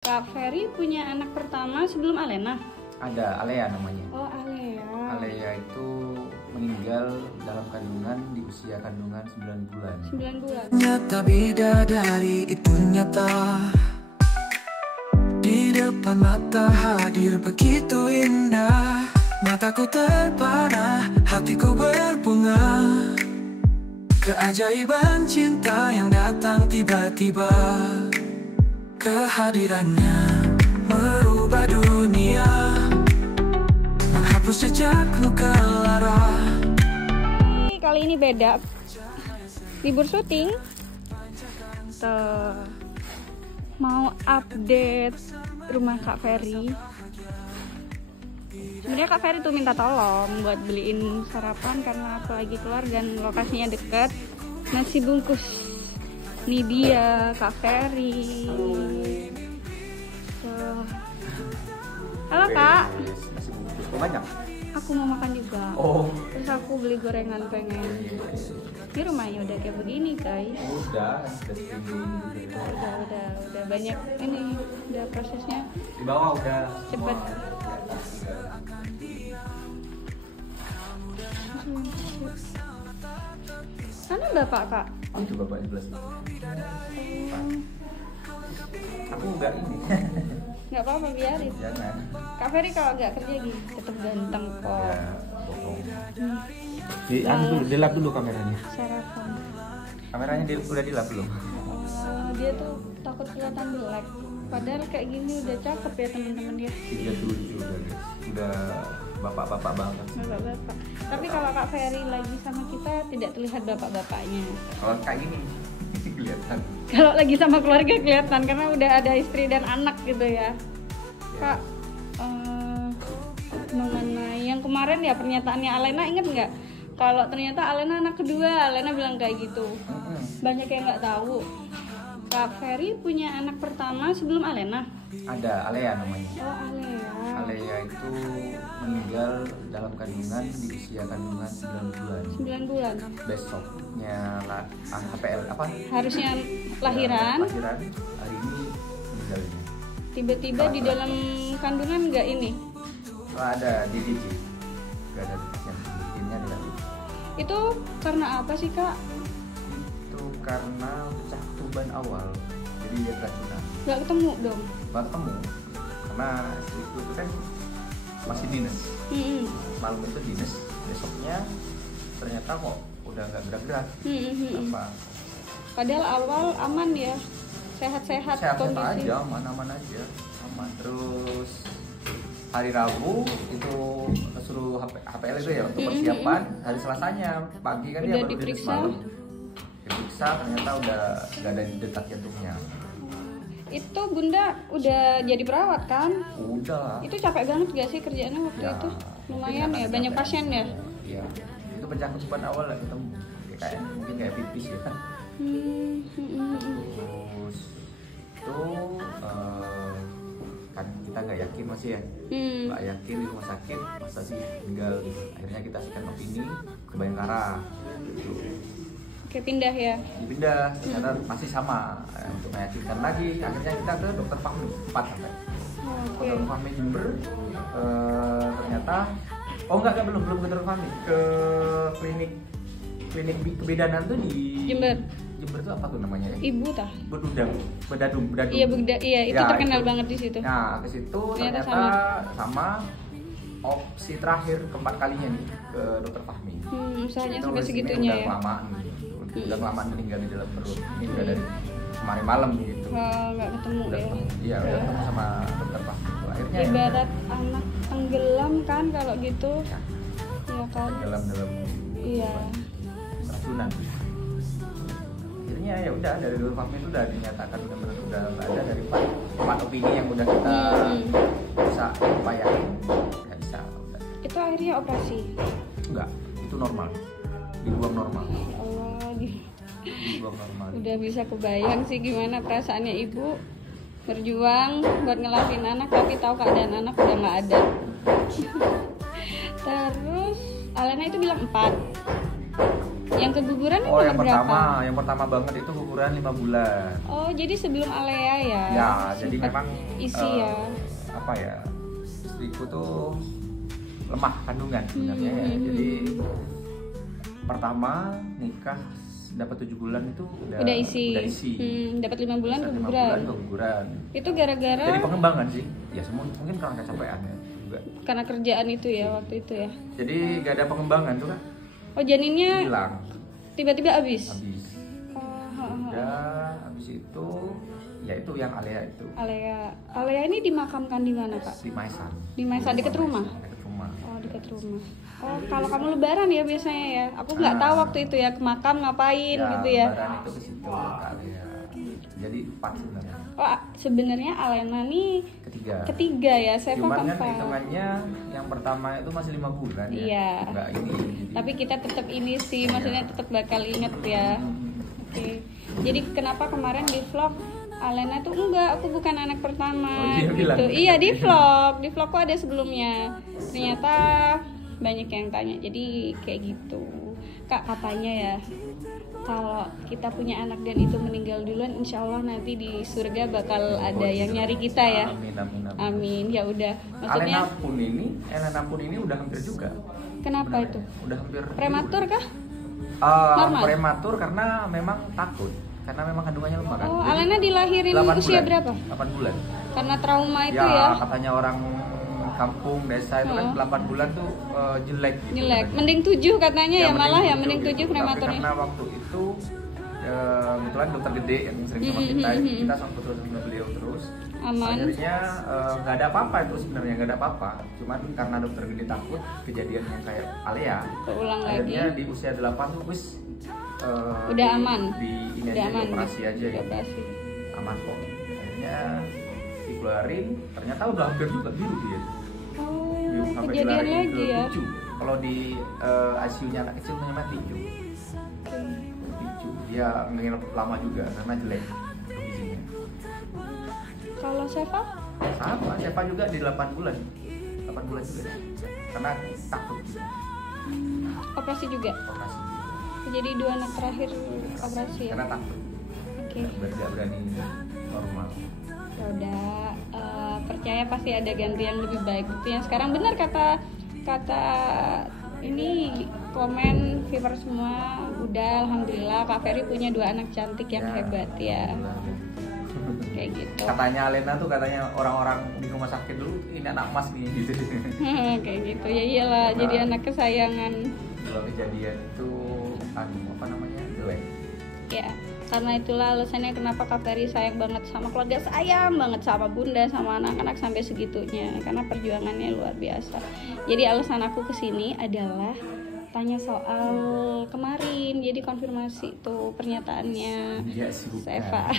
Kak Ferry punya anak pertama sebelum Alena? Ada, Alea namanya. Oh, Alea. Alea itu meninggal dalam kandungan di usia kandungan 9 bulan. 9 bulan. Nyata bidadari itu nyata, di depan mata hadir begitu indah. Mataku terpana, hatiku berbunga. Keajaiban cinta yang datang tiba-tiba. Kehadirannya merubah dunia, menghapus jejak luka lara. Kali ini beda. Libur syuting. Tuh. Mau update rumah Kak Ferry. Sebenarnya Kak Ferry tuh minta tolong buat beliin sarapan karena aku lagi keluar dan lokasinya deket. Nasi bungkus. Ini dia Kak Ferry. Tuh. Halo Kak. Masih bungkus banyak. Aku mau makan juga. Oh. Terus aku beli gorengan pengen. Ini rumahnya udah kayak begini guys. Udah streaming. Udah banyak ini, udah prosesnya Di bawah udah cepet. Sana bapak Kak. Itu bapaknya jelas. Aku enggak ini. Nggak apa-apa biarin. Jangan. Kak Ferry kalau nggak kerja gini tetap ganteng kok. Ya, bohong. Dilap dulu kameranya. Sarapan. Kameranya udah dilap belum? Dia tuh takut kelihatan jelek. Padahal kayak gini udah cakep ya teman-teman dia. 37 udah guys. Udah bapak-bapak banget. Bapak-bapak. Tapi kalau Kak Ferry lagi sama kita tidak terlihat bapak-bapaknya. Kalau kayak gini kelihatan. Kalau lagi sama keluarga kelihatan karena udah ada istri dan anak gitu ya. Kak, mengenai yang kemarin ya pernyataannya Alena, inget nggak? Kalau ternyata Alena anak kedua, Alena bilang kayak gitu. Banyak yang nggak tahu. Kak Ferry punya anak pertama sebelum Alena? Ada, Alea namanya. Oh, Alea. Alea itu meninggal dalam kandungan di usia kandungan 9 bulan. 9 bulan. Besoknya HPL apa? Harusnya lahiran. Lahiran hari ini meninggalnya. Tiba-tiba di dalam kandungan nggak ini? Ada DDG. Gak ada yang bikinnya negatif. Itu karena apa sih Kak? Itu karena pecah tuban awal. Jadi dia keracunan. Nggak ketemu dong? Gak ketemu karena istriku itu kan masih dinas. Malam itu dinas, besoknya ternyata kok udah nggak gerak-gerak. Apa? Padahal awal aman ya, sehat-sehat Sehat-sehat kondisi. aja, aman-aman aja, aman. Terus hari Rabu itu suruh HPL itu ya untuk persiapan. Hari Selasanya pagi kan dia Udah baru dinas diperiksa. malam. Diperiksa ternyata udah nggak ada detak jantungnya. Itu Bunda udah jadi perawat kan? Udah. Itu capek banget gak sih kerjaannya waktu Ya, itu? Lumayan ya, mungkin banyak karena pasien ya? Iya. Itu pecah ketuban awal lah ketemu. Kayak mungkin kayak pipis ya kan. Terus itu kan kita nggak yakin masih ya, nggak yakin di rumah sakit masa sih tinggal gitu. Akhirnya kita kasihkan opini ke Bayangkara gitu. Oke, pindah ya? Dipindah ternyata masih sama. Untuk meyakinkan lagi akhirnya kita ke dokter Fahmi 4 sampai Oke. dokter Fahmi Jember. Ternyata enggak belum ke dokter Fahmi, ke klinik kebidanan tuh di Jember. Jember tuh apa tuh namanya ya? Ibu tah? Bedadung. Iya, itu Ya, terkenal itu. banget di situ. Nah, ke situ Ternyata ternyata sama opsi terakhir keempat kalinya nih ke dokter Fahmi. Usahanya Itu sampai resminya segitunya udah ya? kelamaan gitu. Udah kelamaan meninggal di dalam perut. Ini udah dari kemarin malam gitu. Nggak ketemu Udah ya? ketemu, iya udah ketemu sama dokter Fahmi. Akhirnya Ibarat anak tenggelam kan kalau gitu? ya, Iya kan? dalam Iya. keracunan. Akhirnya ya udah dari dokter Fahmi itu udah dinyatakan benar-benar udah nggak ada dari empat opini yang udah kita bisa upayain nggak bisa. Udah. Itu akhirnya operasi? Enggak, itu normal, dibuang normal, Oh, dibuang normal. udah bisa kebayang sih gimana perasaannya ibu berjuang buat ngelakuin anak tapi tahu keadaan anak udah nggak ada. Terus Alena itu bilang 4. Yang keguguran Oh, yang berapa? yang pertama banget itu guguran 5 bulan. Oh, jadi sebelum Alea ya? Ya, jadi Sempet memang isi ya. apa ya? Istriku tuh lemah kandungan sebenarnya ya. Jadi pertama nikah dapat 7 bulan itu Udah isi. Dapat 5 bulan Bisa 5 keguguran. bulan keguguran. Itu gara-gara Jadi pengembangan sih. Ya semua mungkin karena kecapean ya juga. karena kerjaan itu ya waktu itu ya. Jadi gak ada pengembangan tuh kan Oh, janinnya hilang tiba-tiba habis. habis. Oh, Udah habis itu ya itu yang Alea itu Alea ini dimakamkan di mana, Kak? di Maisan. Di Maisan, dekat rumah? Dekat rumah. Oh, dekat rumah. Oh, kalau kamu lebaran ya biasanya ya. Aku nggak tahu waktu itu ya ke makam ngapain gitu ya. Lebaran itu ke situ Alea. Jadi 4 sebenarnya. Oh, sebenarnya Alena nih ketiga ya. Saya Cuman kan keempat. hitungannya yang pertama itu masih 5 bulan ya. Iya. Enggak ini. Tapi kita tetap ini sih, maksudnya tetap bakal inget ya. Oke. Jadi kenapa kemarin di vlog Alena tuh enggak, aku bukan anak pertama Oh, dia gitu. bilang. Iya, di vlogku ada sebelumnya. Ternyata banyak yang tanya. Jadi kayak gitu. Kak, katanya ya kalau kita punya anak dan itu meninggal duluan, insya Allah nanti di surga bakal ada yang nyari kita ya. Amin amin amin. Amin. Ya udah. Maksudnya Elena pun ini udah hampir juga. kenapa Sebenarnya. itu? Udah hampir Prematur kah? Normal? Prematur karena memang takut. Karena memang kandungannya lemah kan. Oh, Jadi, Alena dilahirin 8 usia bulan. berapa? 8 bulan. Karena trauma itu Ya, ya. katanya orang kampung desa itu kan 8 bulan tuh jelek. gitu Jelek. katanya. Mending 7 katanya ya, malah ya mending 7 gitu. Tapi prematurnya. karena waktu itu kebetulan dokter gede yang sering sama kita sangkut terus sama beliau terus. Aman. Akhirnya nggak ada apa-apa itu sebenarnya nggak ada apa-apa. Cuman karena dokter gede takut kejadian yang kayak Alea. Keulang lagi. Akhirnya di usia 8 tuh wis Udah aman. Ini Udah aja aman. operasi aja ya. Dioperasi. Aman kok. Akhirnya dikeluarin, ternyata udah hampir juga biru dia. Oh, Biru sampai kejadian dilariin lagi ke ya. Picu. Kalau di ICU-nya anak kecil namanya Picu. Picu. Dia nginep lama juga karena jelek kondisinya. Kalau Seva? Sama, Seva juga di 8 bulan. 8 bulan juga. Karena takut juga. Operasi juga. Operasi. Jadi 2 anak terakhir operasi ya. Karena takut. Oke. Nggak berani normal. Ya udah, percaya pasti ada ganti yang lebih baik. Itu yang sekarang benar kata ini komen viewer semua. Udah, alhamdulillah Kak Ferry punya 2 anak cantik yang hebat ya. Kayak gitu. Katanya Alena tuh katanya orang-orang di rumah sakit dulu ini anak emas nih gitu. Kayak gitu ya, iyalah jadi anak kesayangan. Kalau kejadian itu apa namanya jelek. Ya, karena itulah alasannya kenapa Kak Ferry sayang banget sama keluarga, sayang banget sama bunda, sama anak-anak sampai segitunya. Karena perjuangannya luar biasa. Jadi alasan aku kesini adalah tanya soal kemarin, jadi konfirmasi tuh pernyataannya Iya sih, bukan. Seva.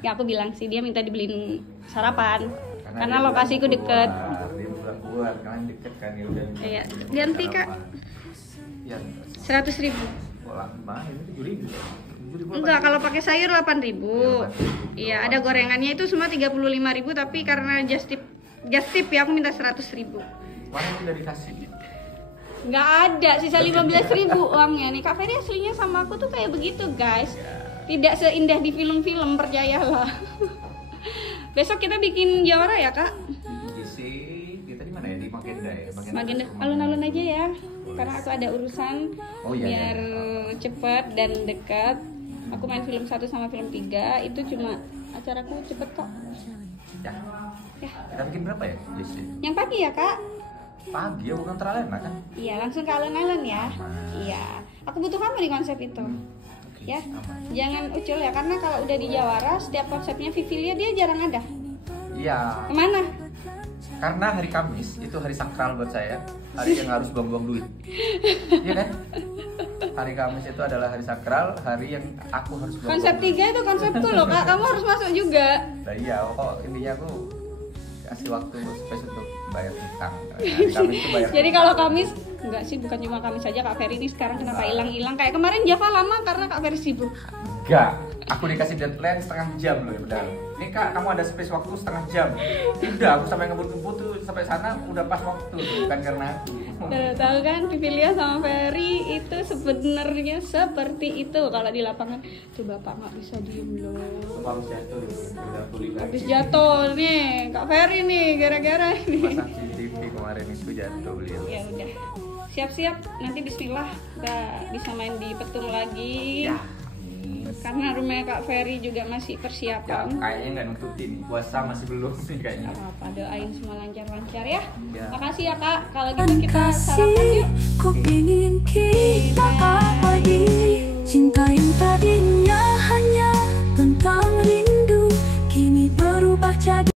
Ya aku bilang sih dia minta dibeliin sarapan karena dia lokasiku bilang deket. Dia bilang keluar karena deket kan ya udah. Iya, ganti Kak. Ya, 100.000. mahal itu 7.000. 7.000 Enggak, kalau pakai sayur 8.000. Ya, 8.000. Iya, ada gorengannya itu semua 35.000 tapi karena just tip ya aku minta 100.000. Mana udah dikasih? Nggak ada, sisa 15.000 uangnya nih. Kak Ferry aslinya sama aku tuh kayak begitu guys. Tidak seindah di film-film, percayalah. Besok kita bikin jawara ya Kak? Kita di mana ya? Di Magenda ya? Magenda, alun-alun aja ya. Karena aku ada urusan Oh, iya, biar cepet dan dekat. Aku main film 1 sama film 3 itu cuma acaraku cepet kok. Ya. Ya, Kita bikin berapa ya? Jesse? yang pagi ya Kak? Pagi ya bukan terlalu enak kan? Iya, langsung ke alun-alun ya. Iya, aku butuh kamu di konsep itu. Oke, Ya, aman. jangan ucul ya, karena kalau udah di Jawara setiap konsepnya Vivilia dia jarang ada. Iya. Kemana? Karena hari Kamis itu hari sakral buat saya, hari yang harus buang-buang duit. Iya kan? Hari Kamis itu adalah hari sakral, hari yang aku harus buang-buang Konsep 3 itu konsepku loh Kak, kamu harus masuk juga. Nah iya, kok intinya aku kasih waktu space untuk bayar utang. Hari Kamis itu bayar Jadi utang. kalau Kamis, enggak sih, bukan cuma Kamis saja Kak Ferry ini sekarang kenapa hilang-hilang. Kayak kemarin Java lama karena Kak Ferry sibuk. Enggak, Aku dikasih deadline setengah jam loh ya padahal. Ini kak, kamu ada space waktu setengah jam. Udah, aku sampai ngebut-ngebut tuh sampai sana udah pas waktu tuh, bukan karena aku. Tahu kan Vivilia sama Ferry itu sebenarnya seperti itu kalau di lapangan. Tuh bapak nggak bisa diem loh. Habis jatuh itu, udah pulih lagi. Habis jatuh nih Kak Ferry nih gara-gara ini. Pasang CCTV kemarin itu jatuh beliau. Ya udah. Siap-siap nanti bismillah kita bisa main di Petung lagi. Ya. Karena rumahnya Kak Ferry juga masih Ya, persiapan. kayaknya nggak nutupin. Puasa masih belum nih kayaknya. Gak apa-apa, doain semua lancar-lancar ya. Ya. Makasih ya Kak. Kalau gitu kita sarapan yuk. Ku ingin kita